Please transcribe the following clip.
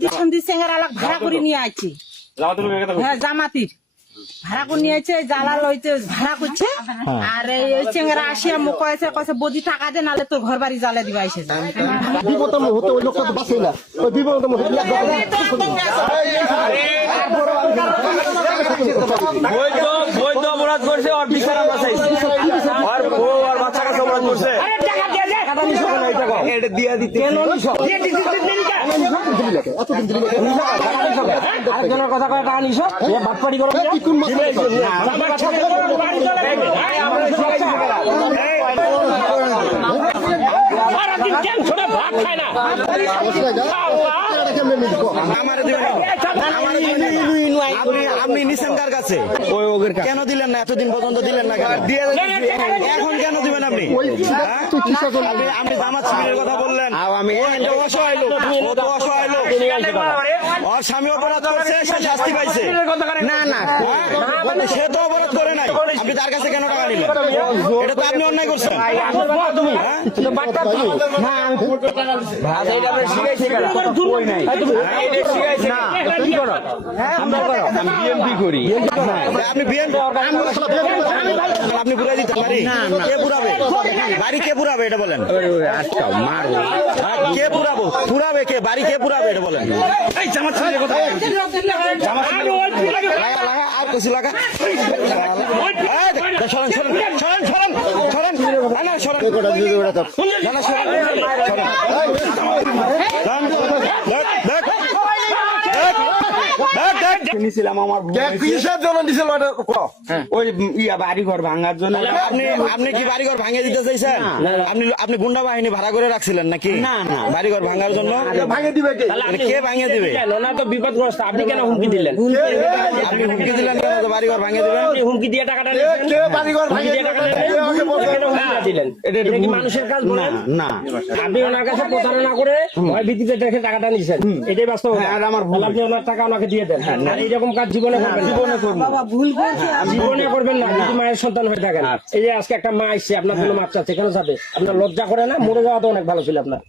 বন্দি সন্ধি সেঙ্গার আলাক ভাড়া করে নিয়ে আইছি। হ্যাঁ জামাতির ভাড়া করে নিয়ে আইছে, জালাল হইতে ভাড়া করছে। আর এই চেঙ্গারা আসিয়া মুখ কয়েছে কয়েছে বদি টাকা দে, নালে তোর ঘর বাড়ি জ্বালা দিবা এসে। বিপদ মুহূর্তে ওই লোকটা তো বাঁচে না, ওই বিপদ মুহূর্তে বৈধ অপরাধ করছে, ওর বিচারা বাঁচাইছে, ওর বউ আর বাচ্চা কাছে অপরাধ করছে। এটা দিয়া দিতে কথা কয় টাকা নিছ বাটপাড়ি করো ভাত খায় না। আপনি নিছেন কার কাছে? কেন দিলেন না? এতদিন পর্যন্ত দিলেন না কেন? এখন কেন দিবেন আপনি? আপনি জামাত শিবিরের কথা বললেন, অসহায় লোক, ও তো অসহায় লোক, ওর স্বামী অপরাধ করছে, সে শাস্তি পাইছে। না না, সে তো অপরাধ করে নাই, আপনি তার কাছে কেন টাকা নিলেন? এটা তো আপনি অন্যায় করছেন। আপনি পুরাই দিতে পারি? কে পুরাবে? বাড়ি কে পুরাবে এটা বলেন? কে পুরাবো? পুরাবে কে? বাড়ি কে পুরাবে এটা বলেন? আর কিছু লাগা সরেন সরেন সরেন সরেন সরেন নিছিলাম আমার ওই বাড়ি ঘর ভাঙার জন্য। আপনি কি বাড়ি ঘর ভাঙিয়ে দিতে চাইছেন? আপনি গুন্ডা বাহিনী ভাড়া করে রাখছিলেন নাকি? না না, বাড়ি ঘর ভাঙার জন্য ভাঙিয়ে দিবে কে? ভাঙিয়ে দিবে? ওনা তো বিপদগ্রস্ত, আপনি কেন হুমকি দিলেন? আপনি হুমকি দিলেন কেন বাড়ি ঘর ভাঙিয়ে দিবেন? হুমকি দিয়ে টাকাটা দিলেন, এটা কি মানুষের কাজ বলেন? না, আপনি ওনার কাছে প্রতারণা করে ভয় ভীতিতে দেখে টাকাটা নিছেন, এটাই বাস্তব। আর আমার আপনি ওনার টাকা ওনাকে দিয়ে দেন। এইরকম কাজ জীবনে করবেন, জীবনে করবেন না। যদি মায়ের সন্তান হয়ে থাকেন, এই যে আজকে একটা মা এসছে আপনার জন্য মাপ চাচ্ছে, কেন যাবে? আপনার লজ্জা করে না? মরে যাওয়া তো অনেক ভালো ছিল আপনার।